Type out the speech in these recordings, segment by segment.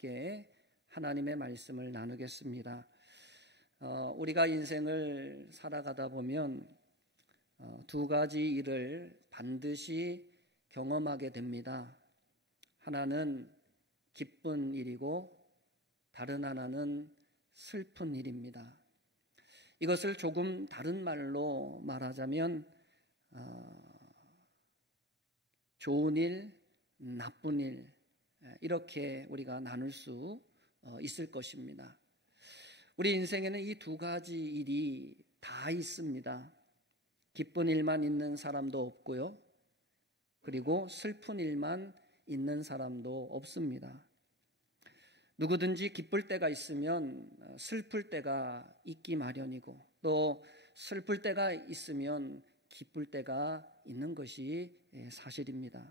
함께 하나님의 말씀을 나누겠습니다. 우리가 인생을 살아가다 보면 두 가지 일을 반드시 경험하게 됩니다. 하나는 기쁜 일이고 다른 하나는 슬픈 일입니다. 이것을 조금 다른 말로 말하자면 좋은 일, 나쁜 일, 이렇게 우리가 나눌 수 있을 것입니다. 우리 인생에는 이 두 가지 일이 다 있습니다. 기쁜 일만 있는 사람도 없고요. 그리고 슬픈 일만 있는 사람도 없습니다. 누구든지 기쁠 때가 있으면 슬플 때가 있기 마련이고, 또 슬플 때가 있으면 기쁠 때가 있는 것이 사실입니다.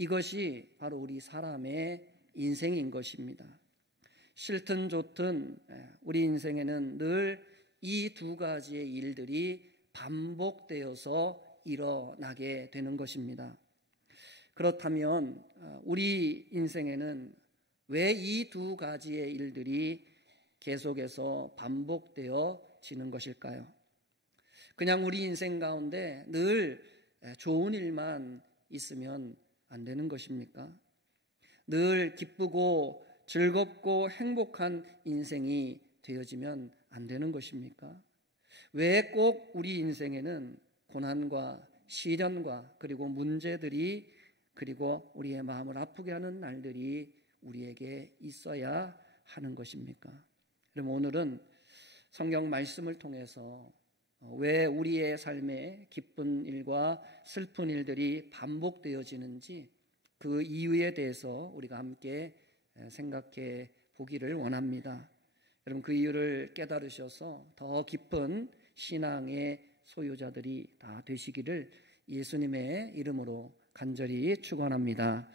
이것이 바로 우리 사람의 인생인 것입니다. 싫든 좋든 우리 인생에는 늘 이 두 가지의 일들이 반복되어서 일어나게 되는 것입니다. 그렇다면 우리 인생에는 왜 이 두 가지의 일들이 계속해서 반복되어지는 것일까요? 그냥 우리 인생 가운데 늘 좋은 일만 있으면 안 되는 것입니까? 늘 기쁘고 즐겁고 행복한 인생이 되어지면 안 되는 것입니까? 왜 꼭 우리 인생에는 고난과 시련과 그리고 문제들이, 그리고 우리의 마음을 아프게 하는 날들이 우리에게 있어야 하는 것입니까? 그럼 오늘은 성경 말씀을 통해서 왜 우리의 삶에 기쁜 일과 슬픈 일들이 반복되어지는지, 그 이유에 대해서 우리가 함께 생각해 보기를 원합니다. 여러분, 그 이유를 깨달으셔서 더 깊은 신앙의 소유자들이 다 되시기를 예수님의 이름으로 간절히 축원합니다.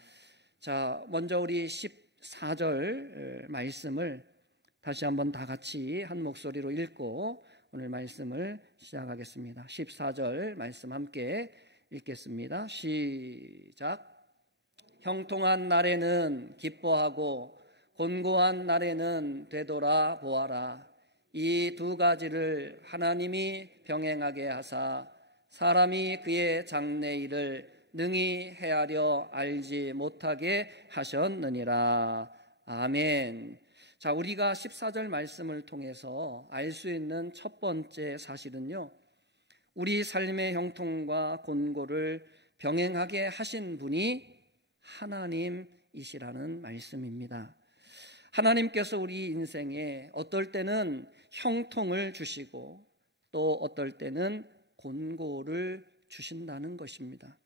자, 먼저 우리 14절 말씀을 다시 한번 다 같이 한 목소리로 읽고 오늘 말씀을 시작하겠습니다. 14절 말씀 함께 읽겠습니다. 시작. 형통한 날에는 기뻐하고 곤고한 날에는 되돌아 보아라. 이 두 가지를 하나님이 병행하게 하사 사람이 그의 장래일을 능히 헤아려 알지 못하게 하셨느니라. 아멘. 자, 우리가 14절 말씀을 통해서 알 수 있는 첫 번째 사실은요, 우리 삶의 형통과 곤고를 병행하게 하신 분이 하나님이시라는 말씀입니다. 하나님께서 우리 인생에 어떨 때는 형통을 주시고 또 어떨 때는 곤고를 주신다는 것입니다.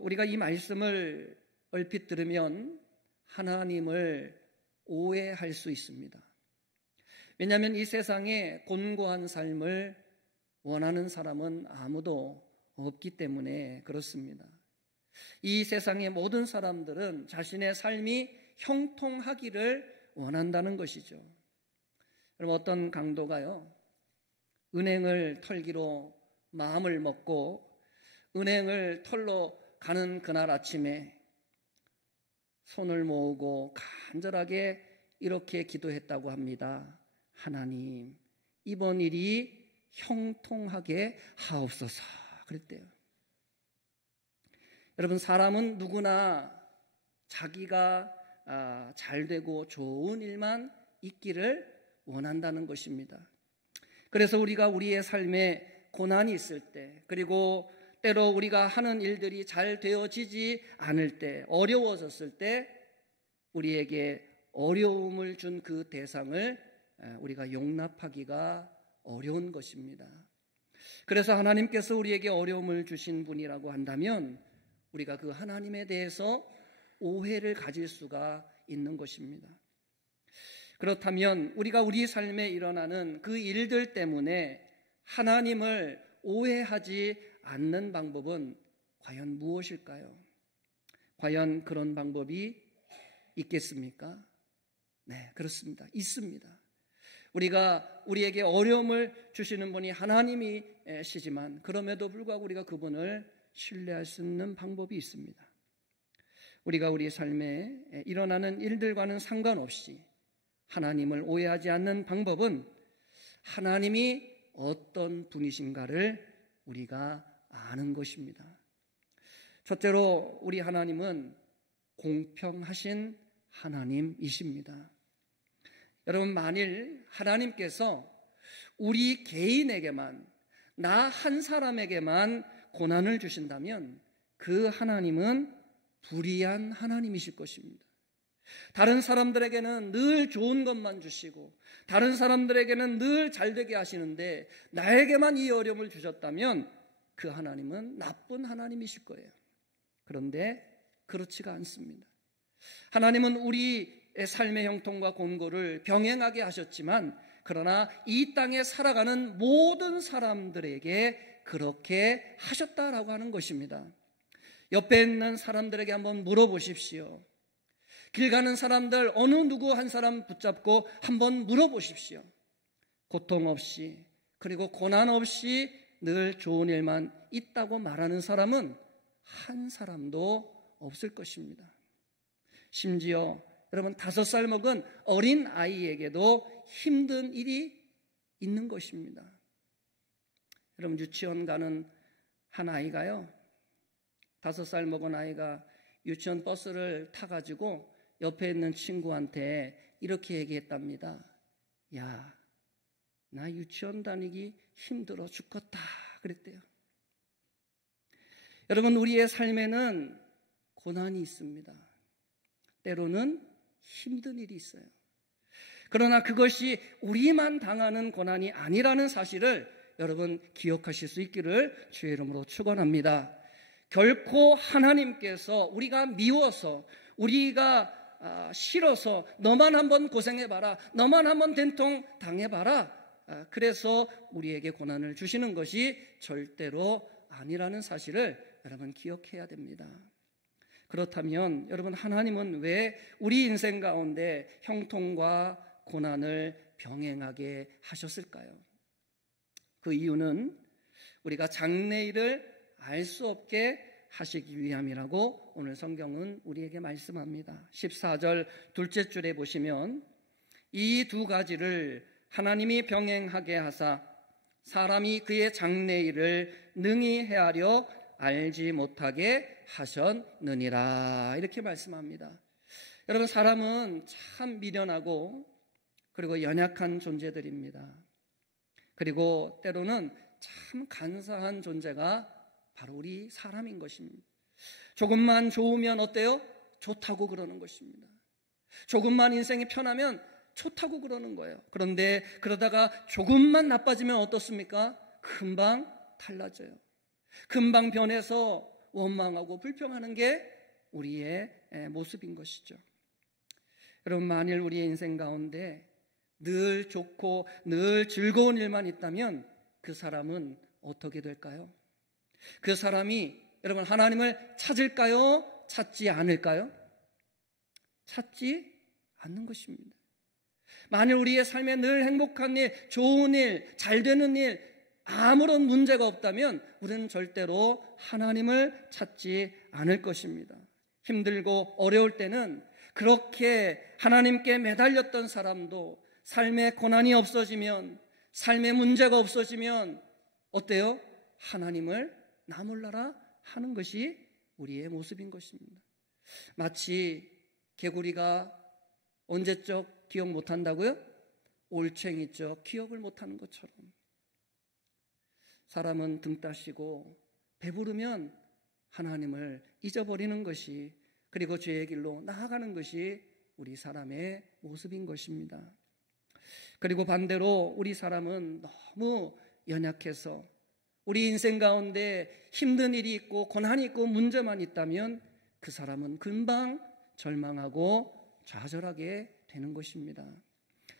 우리가 이 말씀을 얼핏 들으면 하나님을 오해할 수 있습니다. 왜냐하면 이 세상에 곤고한 삶을 원하는 사람은 아무도 없기 때문에 그렇습니다. 이 세상의 모든 사람들은 자신의 삶이 형통하기를 원한다는 것이죠. 그럼 어떤 강도가요, 은행을 털기로 마음을 먹고 은행을 털러 가는 그날 아침에 손을 모으고 간절하게 이렇게 기도했다고 합니다. 하나님, 이번 일이 형통하게 하옵소서. 그랬대요. 여러분, 사람은 누구나 자기가 잘 되고 좋은 일만 있기를 원한다는 것입니다. 그래서 우리가 우리의 삶에 고난이 있을 때, 그리고 때로 우리가 하는 일들이 잘 되어지지 않을 때, 어려워졌을 때 우리에게 어려움을 준 그 대상을 우리가 용납하기가 어려운 것입니다. 그래서 하나님께서 우리에게 어려움을 주신 분이라고 한다면 우리가 그 하나님에 대해서 오해를 가질 수가 있는 것입니다. 그렇다면 우리가 우리 삶에 일어나는 그 일들 때문에 하나님을 오해하지 않는 방법은 과연 무엇일까요? 과연 그런 방법이 있겠습니까? 네, 그렇습니다. 있습니다. 우리가 우리에게 어려움을 주시는 분이 하나님이시지만 그럼에도 불구하고 우리가 그분을 신뢰할 수 있는 방법이 있습니다. 우리가 우리 삶에 일어나는 일들과는 상관없이 하나님을 오해하지 않는 방법은 하나님이 어떤 분이신가를 우리가 아는 것입니다. 첫째로 우리 하나님은 공평하신 하나님이십니다. 여러분, 만일 하나님께서 우리 개인에게만, 나 한 사람에게만 고난을 주신다면 그 하나님은 불의한 하나님이실 것입니다. 다른 사람들에게는 늘 좋은 것만 주시고 다른 사람들에게는 늘 잘되게 하시는데 나에게만 이 어려움을 주셨다면 그 하나님은 나쁜 하나님이실 거예요. 그런데 그렇지가 않습니다. 하나님은 우리의 삶의 형통과 곤고를 병행하게 하셨지만 그러나 이 땅에 살아가는 모든 사람들에게 그렇게 하셨다라고 하는 것입니다. 옆에 있는 사람들에게 한번 물어보십시오. 길 가는 사람들 어느 누구 한 사람 붙잡고 한번 물어보십시오. 고통 없이 그리고 고난 없이 늘 좋은 일만 있다고 말하는 사람은 한 사람도 없을 것입니다. 심지어 여러분 5살 먹은 어린 아이에게도 힘든 일이 있는 것입니다. 여러분 유치원 가는 한 아이가요, 5살 먹은 아이가 유치원 버스를 타가지고 옆에 있는 친구한테 이렇게 얘기했답니다. 야, 나 유치원 다니기 힘들어 죽겠다 그랬대요. 여러분 우리의 삶에는 고난이 있습니다. 때로는 힘든 일이 있어요. 그러나 그것이 우리만 당하는 고난이 아니라는 사실을 여러분 기억하실 수 있기를 주의 이름으로 축원합니다. 결코 하나님께서 우리가 미워서 우리가 싫어서 너만 한번 고생해봐라, 너만 한번 된통 당해봐라, 그래서 우리에게 고난을 주시는 것이 절대로 아니라는 사실을 여러분 기억해야 됩니다. 그렇다면 여러분 하나님은 왜 우리 인생 가운데 형통과 고난을 병행하게 하셨을까요? 그 이유는 우리가 장래일을 알 수 없게 하시기 위함이라고 오늘 성경은 우리에게 말씀합니다. 14절 둘째 줄에 보시면 이 두 가지를 하나님이 병행하게 하사 사람이 그의 장래일을 능히 헤아려 알지 못하게 하셨느니라, 이렇게 말씀합니다. 여러분 사람은 참 미련하고 그리고 연약한 존재들입니다. 그리고 때로는 참 간사한 존재가 바로 우리 사람인 것입니다. 조금만 좋으면 어때요? 좋다고 그러는 것입니다. 조금만 인생이 편하면 좋다고 그러는 거예요. 그런데 그러다가 조금만 나빠지면 어떻습니까? 금방 달라져요. 금방 변해서 원망하고 불평하는 게 우리의 모습인 것이죠. 여러분 만일 우리의 인생 가운데 늘 좋고 늘 즐거운 일만 있다면 그 사람은 어떻게 될까요? 그 사람이 여러분 하나님을 찾을까요? 찾지 않을까요? 찾지 않는 것입니다. 만일 우리의 삶에 늘 행복한 일, 좋은 일, 잘 되는 일, 아무런 문제가 없다면 우리는 절대로 하나님을 찾지 않을 것입니다. 힘들고 어려울 때는 그렇게 하나님께 매달렸던 사람도 삶의 고난이 없어지면, 삶의 문제가 없어지면 어때요? 하나님을 나 몰라라 하는 것이 우리의 모습인 것입니다. 마치 개구리가 언제적 기억 못한다고요? 올챙이적 기억을 못하는 것처럼 사람은 등 따시고 배부르면 하나님을 잊어버리는 것이, 그리고 죄의 길로 나아가는 것이 우리 사람의 모습인 것입니다. 그리고 반대로 우리 사람은 너무 연약해서 우리 인생 가운데 힘든 일이 있고 고난이 있고 문제만 있다면 그 사람은 금방 절망하고 좌절하게 되는 것입니다.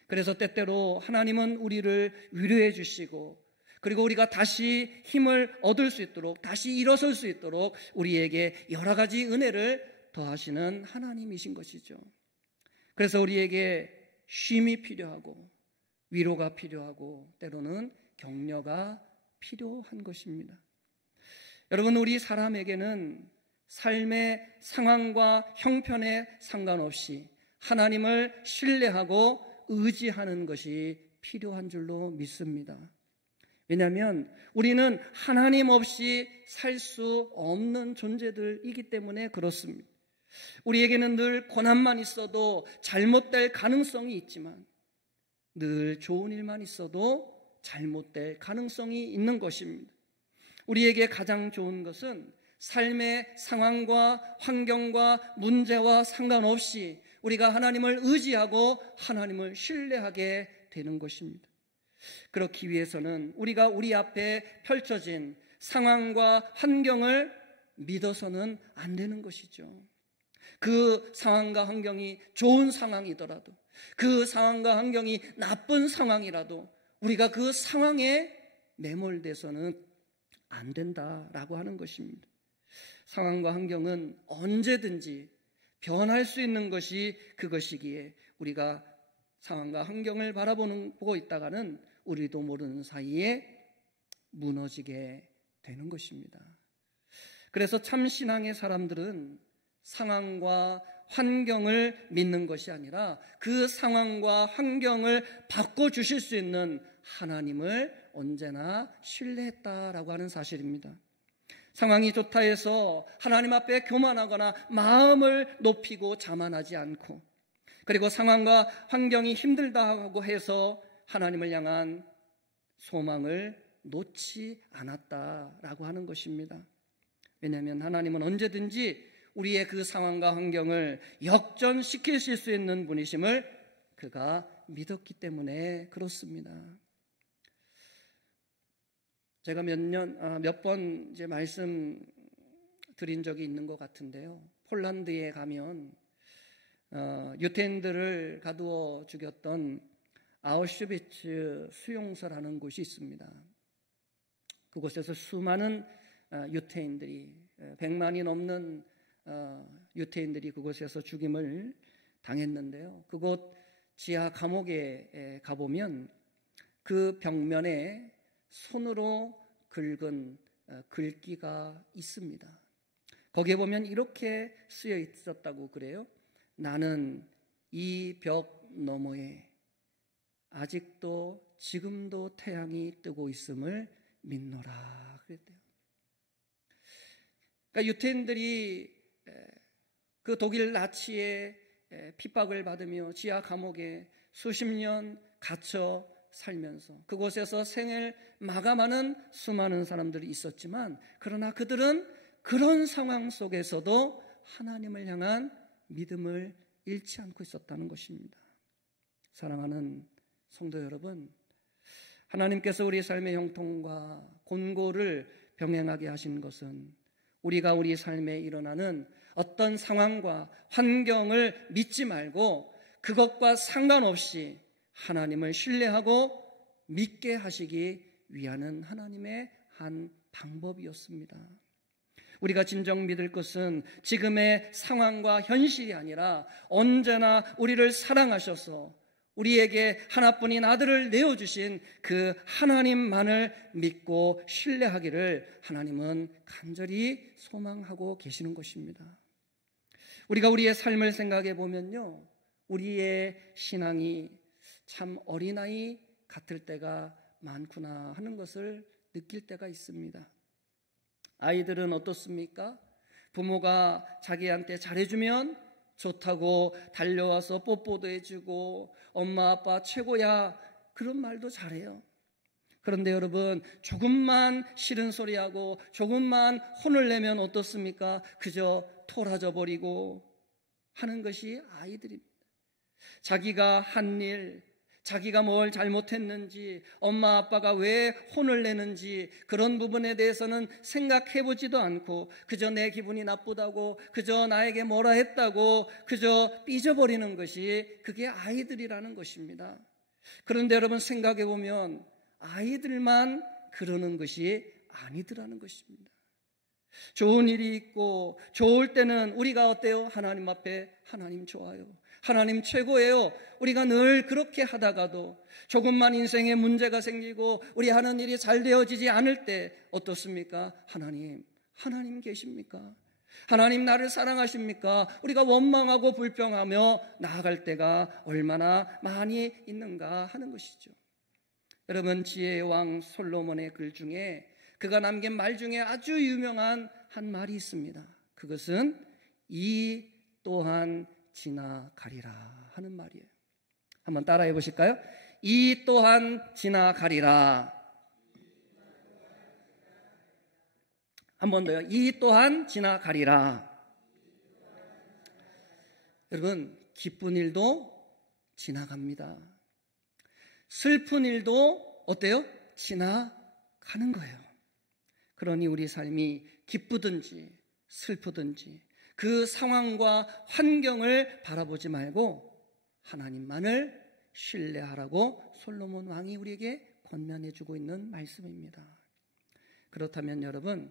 그래서 때때로 하나님은 우리를 위로해 주시고 그리고 우리가 다시 힘을 얻을 수 있도록, 다시 일어설 수 있도록 우리에게 여러 가지 은혜를 더하시는 하나님이신 것이죠. 그래서 우리에게 쉼이 필요하고 위로가 필요하고 때로는 격려가 필요한 것입니다. 여러분 우리 사람에게는 삶의 상황과 형편에 상관없이 하나님을 신뢰하고 의지하는 것이 필요한 줄로 믿습니다. 왜냐하면 우리는 하나님 없이 살 수 없는 존재들이기 때문에 그렇습니다. 우리에게는 늘 고난만 있어도 잘못될 가능성이 있지만 늘 좋은 일만 있어도 잘못될 가능성이 있는 것입니다. 우리에게 가장 좋은 것은 삶의 상황과 환경과 문제와 상관없이 우리가 하나님을 의지하고 하나님을 신뢰하게 되는 것입니다. 그렇기 위해서는 우리가 우리 앞에 펼쳐진 상황과 환경을 믿어서는 안 되는 것이죠. 그 상황과 환경이 좋은 상황이더라도, 그 상황과 환경이 나쁜 상황이라도 우리가 그 상황에 매몰돼서는 안 된다라고 하는 것입니다. 상황과 환경은 언제든지 변할 수 있는 것이 그것이기에 우리가 상황과 환경을 바라보고 있다가는 우리도 모르는 사이에 무너지게 되는 것입니다. 그래서 참 신앙의 사람들은 상황과 환경을 믿는 것이 아니라 그 상황과 환경을 바꿔주실 수 있는 하나님을 언제나 신뢰했다라고 하는 사실입니다. 상황이 좋다 해서 하나님 앞에 교만하거나 마음을 높이고 자만하지 않고, 그리고 상황과 환경이 힘들다고 해서 하나님을 향한 소망을 놓지 않았다라고 하는 것입니다. 왜냐하면 하나님은 언제든지 우리의 그 상황과 환경을 역전시키실 수 있는 분이심을 그가 믿었기 때문에 그렇습니다. 제가 몇 번 이제 말씀 드린 적이 있는 것 같은데요. 폴란드에 가면 유태인들을 가두어 죽였던 아우슈비츠 수용소라는 곳이 있습니다. 그곳에서 수많은 유태인들이 100만이 넘는 유태인들이 그곳에서 죽임을 당했는데요. 그곳 지하 감옥에 가보면 그 벽면에 손으로 긁은 글귀가 있습니다. 거기에 보면 이렇게 쓰여 있었다고 그래요. 나는 이 벽 너머에 아직도 지금도 태양이 뜨고 있음을 믿노라 그랬대요. 그러니까 유태인들이 그 독일 나치의 핍박을 받으며 지하 감옥에 수십 년 갇혀 살면서 그곳에서 생을 마감하는 수많은 사람들이 있었지만, 그러나 그들은 그런 상황 속에서도 하나님을 향한 믿음을 잃지 않고 있었다는 것입니다. 사랑하는 성도 여러분, 하나님께서 우리 삶의 형통과 곤고를 병행하게 하신 것은 우리가 우리 삶에 일어나는 어떤 상황과 환경을 믿지 말고 그것과 상관없이 하나님을 신뢰하고 믿게 하시기 위하는 하나님의 한 방법이었습니다. 우리가 진정 믿을 것은 지금의 상황과 현실이 아니라 언제나 우리를 사랑하셔서 우리에게 하나뿐인 아들을 내어주신 그 하나님만을 믿고 신뢰하기를 하나님은 간절히 소망하고 계시는 것입니다. 우리가 우리의 삶을 생각해 보면요, 우리의 신앙이 참 어린아이 같을 때가 많구나 하는 것을 느낄 때가 있습니다. 아이들은 어떻습니까? 부모가 자기한테 잘해주면 좋다고 달려와서 뽀뽀도 해주고 엄마 아빠 최고야 그런 말도 잘해요. 그런데 여러분, 조금만 싫은 소리하고 조금만 혼을 내면 어떻습니까? 그저 토라져 버리고 하는 것이 아이들입니다. 자기가 한 일, 자기가 뭘 잘못했는지, 엄마 아빠가 왜 혼을 내는지 그런 부분에 대해서는 생각해 보지도 않고 그저 내 기분이 나쁘다고, 그저 나에게 뭐라 했다고 그저 삐져버리는 것이 그게 아이들이라는 것입니다. 그런데 여러분, 생각해 보면 아이들만 그러는 것이 아니더라는 것입니다. 좋은 일이 있고 좋을 때는 우리가 어때요? 하나님 앞에 하나님 좋아요, 하나님 최고예요. 우리가 늘 그렇게 하다가도 조금만 인생에 문제가 생기고 우리 하는 일이 잘 되어지지 않을 때 어떻습니까? 하나님 계십니까? 하나님 나를 사랑하십니까? 우리가 원망하고 불평하며 나아갈 때가 얼마나 많이 있는가 하는 것이죠. 여러분, 지혜의 왕 솔로몬의 글 중에 그가 남긴 말 중에 아주 유명한 한 말이 있습니다. 그것은 이 또한 지나가리라 하는 말이에요. 한번 따라해 보실까요? 이 또한 지나가리라. 한 번 더요. 이 또한 지나가리라. 여러분, 기쁜 일도 지나갑니다. 슬픈 일도 어때요? 지나가는 거예요. 그러니 우리 삶이 기쁘든지 슬프든지 그 상황과 환경을 바라보지 말고 하나님만을 신뢰하라고 솔로몬 왕이 우리에게 권면해주고 있는 말씀입니다. 그렇다면 여러분,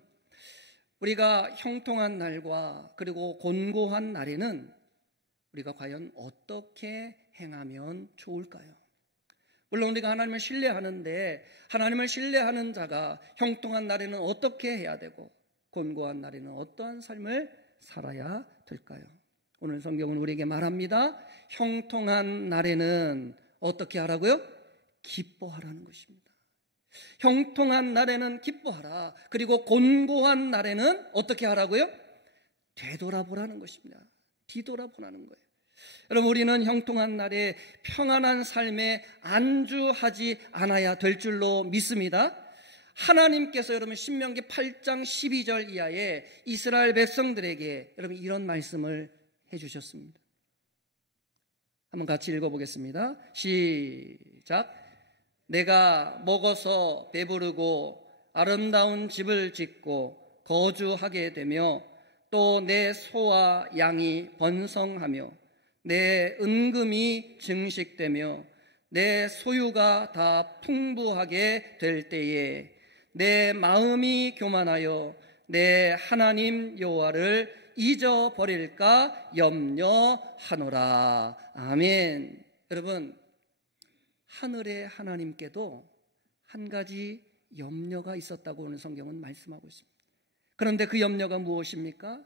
우리가 형통한 날과 그리고 곤고한 날에는 우리가 과연 어떻게 행하면 좋을까요? 물론 우리가 하나님을 신뢰하는데 하나님을 신뢰하는 자가 형통한 날에는 어떻게 해야 되고 곤고한 날에는 어떠한 삶을 살아야 될까요? 오늘 성경은 우리에게 말합니다. 형통한 날에는 어떻게 하라고요? 기뻐하라는 것입니다. 형통한 날에는 기뻐하라. 그리고 곤고한 날에는 어떻게 하라고요? 되돌아보라는 것입니다. 뒤돌아보라는 거예요. 여러분, 우리는 형통한 날에 평안한 삶에 안주하지 않아야 될 줄로 믿습니다. 하나님께서 여러분 신명기 8장 12절 이하에 이스라엘 백성들에게 여러분 이런 말씀을 해주셨습니다. 한번 같이 읽어보겠습니다. 시작. 내가 먹어서 배부르고 아름다운 집을 짓고 거주하게 되며 또 내 소와 양이 번성하며 내 은금이 증식되며 내 소유가 다 풍부하게 될 때에 내 마음이 교만하여 내 하나님 여호와를 잊어버릴까 염려하노라. 아멘. 여러분, 하늘의 하나님께도 한 가지 염려가 있었다고 오늘 성경은 말씀하고 있습니다. 그런데 그 염려가 무엇입니까?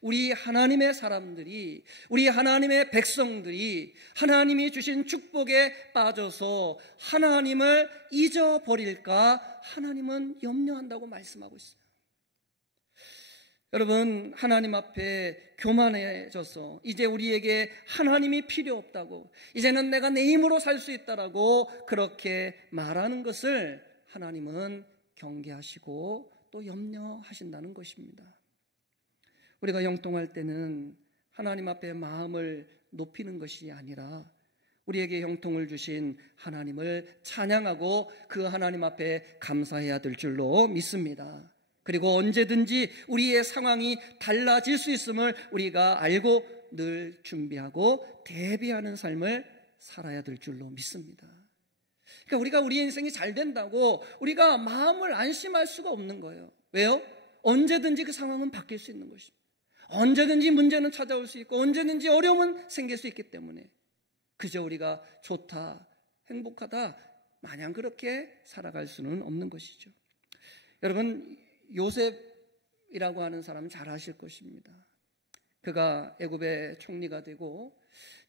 우리 하나님의 사람들이, 우리 하나님의 백성들이 하나님이 주신 축복에 빠져서 하나님을 잊어버릴까 하나님은 염려한다고 말씀하고 있어요. 여러분, 하나님 앞에 교만해져서 이제 우리에게 하나님이 필요 없다고, 이제는 내가 내 힘으로 살 수 있다라고 그렇게 말하는 것을 하나님은 경계하시고 또 염려하신다는 것입니다. 우리가 형통할 때는 하나님 앞에 마음을 높이는 것이 아니라 우리에게 형통을 주신 하나님을 찬양하고 그 하나님 앞에 감사해야 될 줄로 믿습니다. 그리고 언제든지 우리의 상황이 달라질 수 있음을 우리가 알고 늘 준비하고 대비하는 삶을 살아야 될 줄로 믿습니다. 그러니까 우리가 우리 인생이 잘 된다고 우리가 마음을 안심할 수가 없는 거예요. 왜요? 언제든지 그 상황은 바뀔 수 있는 것입니다. 언제든지 문제는 찾아올 수 있고 언제든지 어려움은 생길 수 있기 때문에 그저 우리가 좋다, 행복하다 마냥 그렇게 살아갈 수는 없는 것이죠. 여러분, 요셉이라고 하는 사람은 잘 아실 것입니다. 그가 애굽의 총리가 되고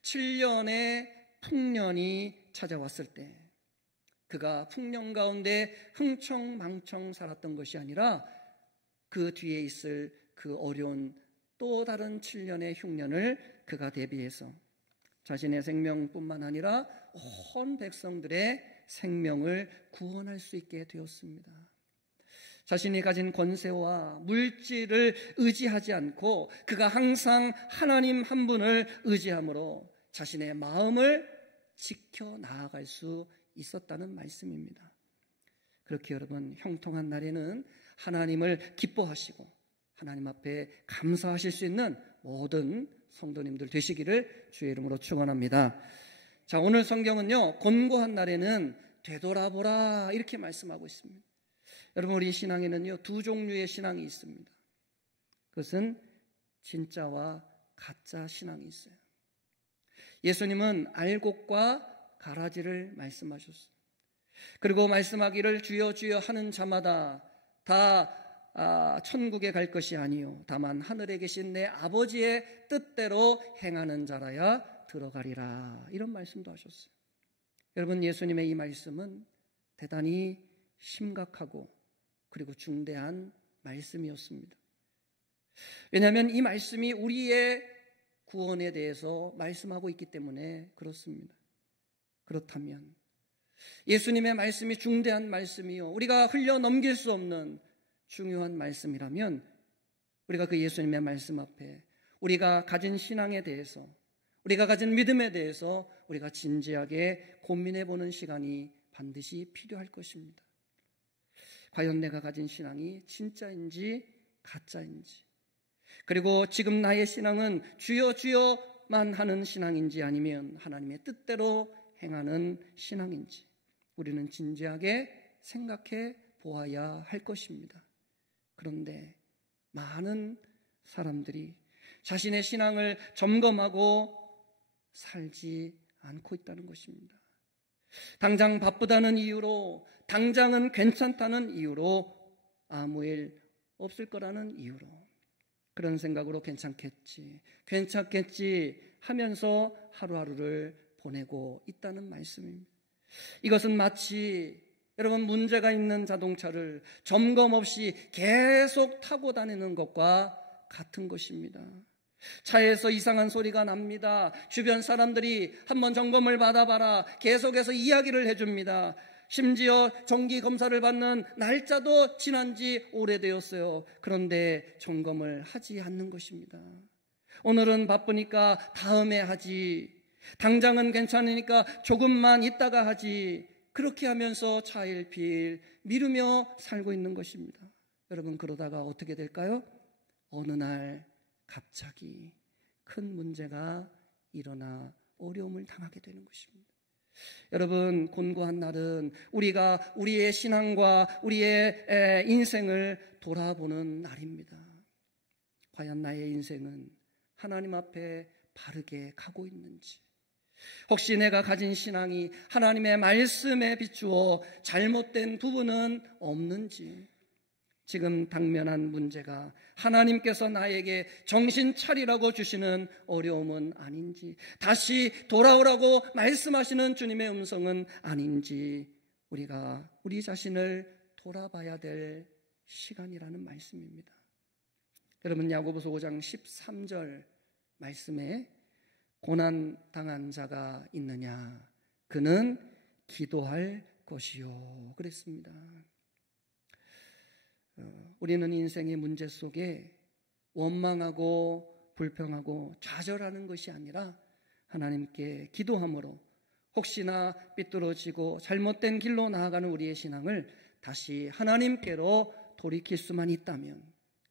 7년의 풍년이 찾아왔을 때 그가 풍년 가운데 흥청망청 살았던 것이 아니라 그 뒤에 있을 그 어려운 또 다른 7년의 흉년을 그가 대비해서 자신의 생명뿐만 아니라 온 백성들의 생명을 구원할 수 있게 되었습니다. 자신이 가진 권세와 물질을 의지하지 않고 그가 항상 하나님 한 분을 의지함으로 자신의 마음을 지켜 나아갈 수 있었다는 말씀입니다. 그렇게 여러분, 형통한 날에는 하나님을 기뻐하시고 하나님 앞에 감사하실 수 있는 모든 성도님들 되시기를 주의 이름으로 축원합니다. 자, 오늘 성경은요, 곤고한 날에는 되돌아보라 이렇게 말씀하고 있습니다. 여러분, 우리 신앙에는요 두 종류의 신앙이 있습니다. 그것은 진짜와 가짜 신앙이 있어요. 예수님은 알곡과 가라지를 말씀하셨어요. 그리고 말씀하기를 주여 주여 하는 자마다 다 천국에 갈 것이 아니요 다만 하늘에 계신 내 아버지의 뜻대로 행하는 자라야 들어가리라. 이런 말씀도 하셨어요. 여러분, 예수님의 이 말씀은 대단히 심각하고 그리고 중대한 말씀이었습니다. 왜냐하면 이 말씀이 우리의 구원에 대해서 말씀하고 있기 때문에 그렇습니다. 그렇다면 예수님의 말씀이 중대한 말씀이요 우리가 흘려 넘길 수 없는 중요한 말씀이라면 우리가 그 예수님의 말씀 앞에 우리가 가진 신앙에 대해서 우리가 가진 믿음에 대해서 우리가 진지하게 고민해 보는 시간이 반드시 필요할 것입니다. 과연 내가 가진 신앙이 진짜인지 가짜인지, 그리고 지금 나의 신앙은 주여 주여만 하는 신앙인지 아니면 하나님의 뜻대로 행하는 신앙인지 우리는 진지하게 생각해 보아야 할 것입니다. 그런데 많은 사람들이 자신의 신앙을 점검하고 살지 않고 있다는 것입니다. 당장 바쁘다는 이유로, 당장은 괜찮다는 이유로, 아무 일 없을 거라는 이유로 그런 생각으로 괜찮겠지 하면서 하루하루를 보내고 있다는 말씀입니다. 이것은 마치 여러분 문제가 있는 자동차를 점검 없이 계속 타고 다니는 것과 같은 것입니다. 차에서 이상한 소리가 납니다. 주변 사람들이 한번 점검을 받아봐라 계속해서 이야기를 해줍니다. 심지어 정기 검사를 받는 날짜도 지난 지 오래되었어요. 그런데 점검을 하지 않는 것입니다. 오늘은 바쁘니까 다음에 하지, 당장은 괜찮으니까 조금만 있다가 하지, 그렇게 하면서 차일피일 미루며 살고 있는 것입니다. 여러분, 그러다가 어떻게 될까요? 어느 날 갑자기 큰 문제가 일어나 어려움을 당하게 되는 것입니다. 여러분, 곤고한 날은 우리가 우리의 신앙과 우리의 인생을 돌아보는 날입니다. 과연 나의 인생은 하나님 앞에 바르게 가고 있는지, 혹시 내가 가진 신앙이 하나님의 말씀에 비추어 잘못된 부분은 없는지, 지금 당면한 문제가 하나님께서 나에게 정신 차리라고 주시는 어려움은 아닌지, 다시 돌아오라고 말씀하시는 주님의 음성은 아닌지 우리가 우리 자신을 돌아봐야 될 시간이라는 말씀입니다. 여러분, 야고보서 5장 13절 말씀에 고난당한 자가 있느냐, 그는 기도할 것이요 그랬습니다. 우리는 인생의 문제 속에 원망하고 불평하고 좌절하는 것이 아니라 하나님께 기도함으로 혹시나 삐뚤어지고 잘못된 길로 나아가는 우리의 신앙을 다시 하나님께로 돌이킬 수만 있다면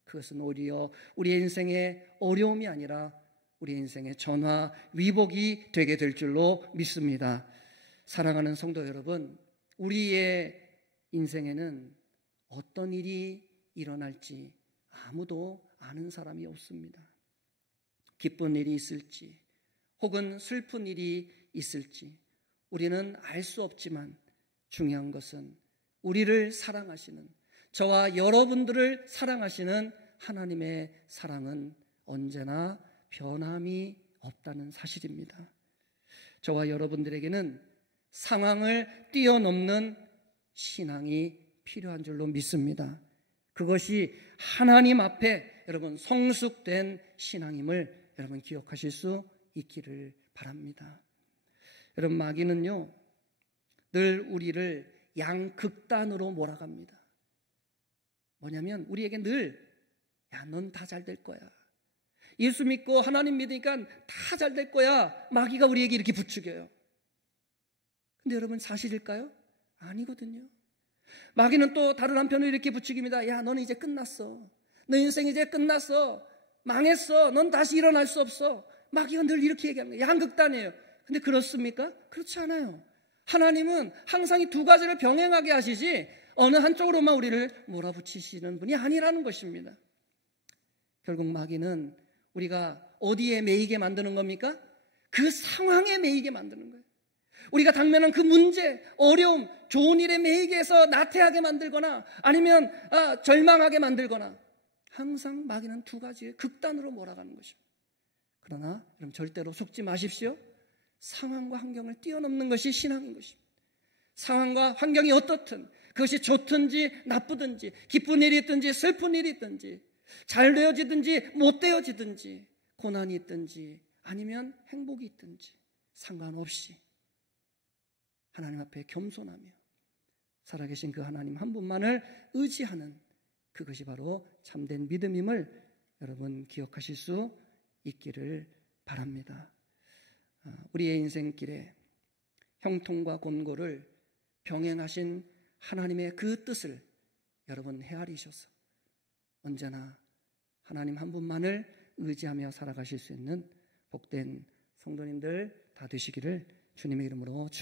그것은 오히려 우리의 인생의 어려움이 아니라 우리의 인생의 전화 위복이 되게 될 줄로 믿습니다. 사랑하는 성도 여러분, 우리의 인생에는 어떤 일이 일어날지 아무도 아는 사람이 없습니다. 기쁜 일이 있을지 혹은 슬픈 일이 있을지 우리는 알 수 없지만 중요한 것은 우리를 사랑하시는, 저와 여러분들을 사랑하시는 하나님의 사랑은 언제나 변함이 없다는 사실입니다. 저와 여러분들에게는 상황을 뛰어넘는 신앙이 필요한 줄로 믿습니다. 그것이 하나님 앞에 여러분 성숙된 신앙임을 여러분 기억하실 수 있기를 바랍니다. 여러분, 마귀는요 늘 우리를 양극단으로 몰아갑니다. 뭐냐면 우리에게 늘 야, 넌 다 잘 될 거야, 예수 믿고 하나님 믿으니까 다 잘 될 거야, 마귀가 우리에게 이렇게 부추겨요. 근데 여러분, 사실일까요? 아니거든요. 마귀는 또 다른 한편으로 이렇게 부추깁니다. 야, 너는 이제 끝났어, 너 인생 이제 끝났어, 망했어, 넌 다시 일어날 수 없어. 마귀가 늘 이렇게 얘기합니다. 양극단이에요. 근데 그렇습니까? 그렇지 않아요. 하나님은 항상 이 두 가지를 병행하게 하시지 어느 한쪽으로만 우리를 몰아붙이시는 분이 아니라는 것입니다. 결국 마귀는 우리가 어디에 매이게 만드는 겁니까? 그 상황에 매이게 만드는 거예요. 우리가 당면한 그 문제, 어려움, 좋은 일에 매이게 해서 나태하게 만들거나 아니면 절망하게 만들거나 항상 마귀는 두 가지의 극단으로 몰아가는 것입니다. 그러나 여러분 절대로 속지 마십시오. 상황과 환경을 뛰어넘는 것이 신앙인 것입니다. 상황과 환경이 어떻든 그것이 좋든지 나쁘든지 기쁜 일이 있든지 슬픈 일이 있든지 잘 되어지든지 못 되어지든지 고난이 있든지 아니면 행복이 있든지 상관없이 하나님 앞에 겸손하며 살아계신 그 하나님 한 분만을 의지하는 그것이 바로 참된 믿음임을 여러분 기억하실 수 있기를 바랍니다. 우리의 인생길에 형통과 곤고를 병행하신 하나님의 그 뜻을 여러분 헤아리셔서 언제나 하나님 한 분만을 의지하며 살아가실 수 있는 복된 성도님들 다 되시기를 주님의 이름으로 축원합니다.